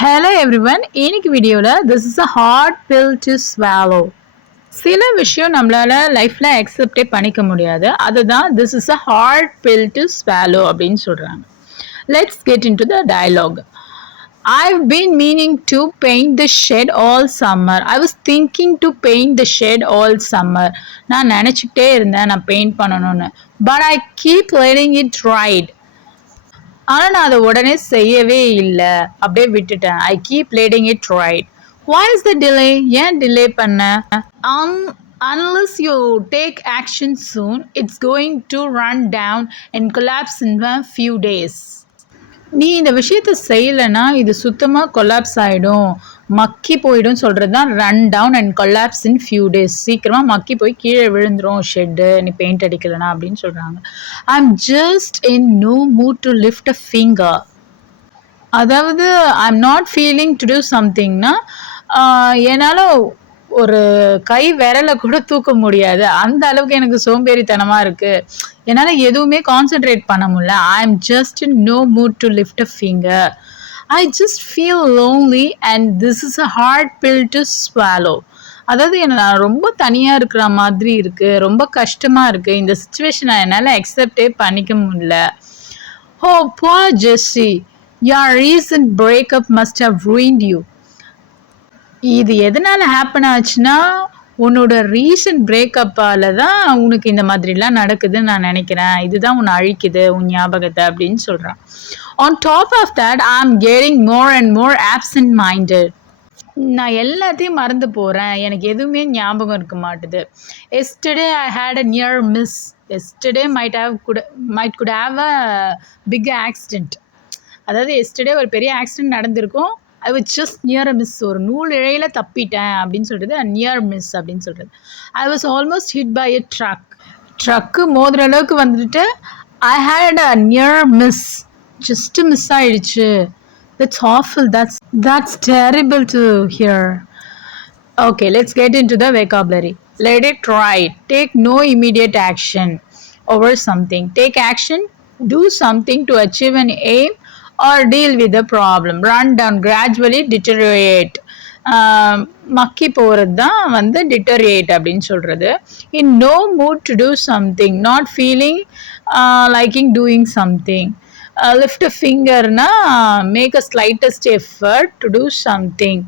Hello everyone, இன்னைக்கு வீடியோவில் this is a hard pill to swallow. சில விஷயம் நம்மளால லைஃப்ல அக்செப்டே பண்ணிக்க முடியாது, அதுதான் this is a hard pill to swallow அப்படின்னு சொல்றாங்க. Let's get into the dialogue. I've been meaning to paint the shed all summer. I was thinking to paint the shed all summer. நான் நினைச்சிட்டே இருந்தேன் நான் பெயிண்ட் பண்ணணும்னு. But I keep letting it ride. ஆனால் நான் அதை உடனே செய்யவே இல்லை, அப்படியே விட்டுட்டேன். I keep letting it right. why is the delay? ஏன் டிலே பண்ண? unless you take action soon, it's going to run down and collapse in a few days. நீ இந்த விஷயத்த செய்யலைன்னா இது சுத்தமாக கொலாப்ஸ் ஆகிடும், மக்கி போயிடும் சொல்கிறது தான் run down and collapse in few days. சீக்கிரமாக மக்கி போய் கீழே விழுந்துரும் ஷெட்டு நீ பெயிண்ட் அடிக்கலைனா அப்படின்னு சொல்கிறாங்க. I am just in no mood to lift a finger. அதாவது I am not feeling to do சம்திங்னா என்னால் ஒரு கை விரலை கூட தூக்க முடியாது, அந்த அளவுக்கு எனக்கு சோம்பேறித்தனமாக இருக்குது. என்னால் எதுவுமே கான்சென்ட்ரேட் பண்ண முடியல. I am just in no mood to lift a finger. I just feel lonely and this is a hard pill to swallow. அதாவது நான் ரொம்ப தனியாக இருக்கிற மாதிரி இருக்குது, ரொம்ப கஷ்டமாக இருக்குது. இந்த சுச்சுவேஷனை என்னால் அக்செப்டே பண்ணிக்க முடியல. ஓ poor Jessie, your recent breakup must have ruined you. இது எதனால் ஹேப்பன் ஆச்சுன்னா உன்னோட ரீசன்ட் பிரேக்கப்பால் தான் உனக்கு இந்த மாதிரிலாம் நடக்குதுன்னு நான் நினைக்கிறேன். இதுதான் உன்னை அழிக்குது, உன் ஞாபகத்தை அப்படின்னு சொல்கிறான். On top of that I am getting more and more absent minded. நான் எல்லாத்தையும் மறந்து போகிறேன், எனக்கு எதுவுமே ஞாபகம் இருக்க மாட்டுது. Yesterday I had a near miss. Yesterday might could have a big accident. அதாவது எஸ்டர்டே ஒரு பெரிய ஆக்சிடெண்ட் நடந்திருக்கும். I was just near a miss. ஒரு நூல் இழையில் தப்பிட்டேன் அப்படின்னு சொல்கிறது நியர் மிஸ் அப்படின்னு சொல்கிறது. I was almost hit by a ட்ரக்கு மோதுற அளவுக்கு வந்துட்டு I had a near miss. Just miss ஆயிடுச்சு. That's awful. That's terrible to hear. Okay, let's get into the vocabulary. Let it ride. Take no immediate action over something. Take action. Do something to achieve an aim or deal with the problem. Run down. Gradually deteriorate. மக்கி போகிறது தான் வந்து deteriorate அப்படின்னு சொல்கிறது. In no mood to do something. Not feeling liking doing something. lift a finger na make a slightest effort to do something.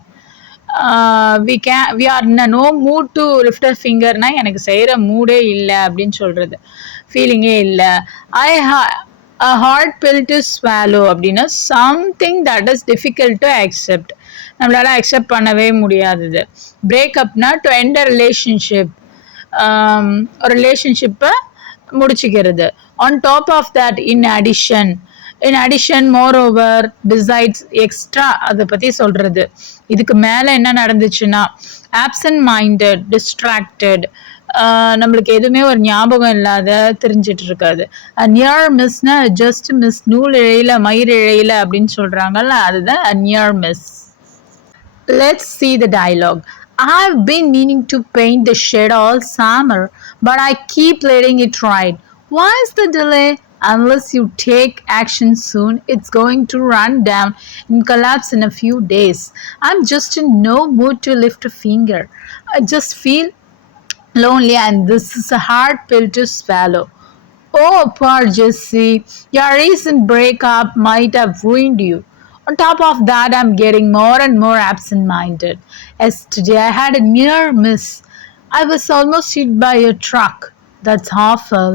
we are in no mood to lift a finger na எனக்கு செய்கிற மூடே இல்லை அப்படின்னு சொல்கிறது, ஃபீலிங்கே இல்லை. a hard pill to swallow அப்படின்னா something that is difficult to accept. நம்மளால accept பண்ணவே முடியாதது. பிரேக்கப்னா டு எண்ட் அ ரிலேஷன்ஷிப், ஒரு ரிலேஷன்ஷிப்பை முடிச்சுக்கிறது. On top of that in addition moreover besides extra அதை பற்றி சொல்கிறது. இதுக்கு மேலே என்ன நடந்துச்சுன்னா absent minded, distracted, நம்மளுக்கு எதுவுமே ஒரு ஞாபகம் இல்லாத தெரிஞ்சிட்டு இருக்காது. நியர் மிஸ்னா ஜஸ்ட் மிஸ், நூல் இழையில மயிர் இழையில அப்படின்னு சொல்கிறாங்கல்ல, அதுதான் near miss. Let's see the dialogue. I've been meaning to paint the shed all summer, but I keep letting it ride. Why is the delay? Unless you take action soon, it's going to run down and collapse in a few days. I'm just in no mood to lift a finger. I just feel lonely and this is a hard pill to swallow. Oh, poor Jessie, your recent breakup might have ruined you. On top of that, I'm getting more and more absent-minded. Yesterday, I had a near miss. I was almost hit by a truck. That's awful.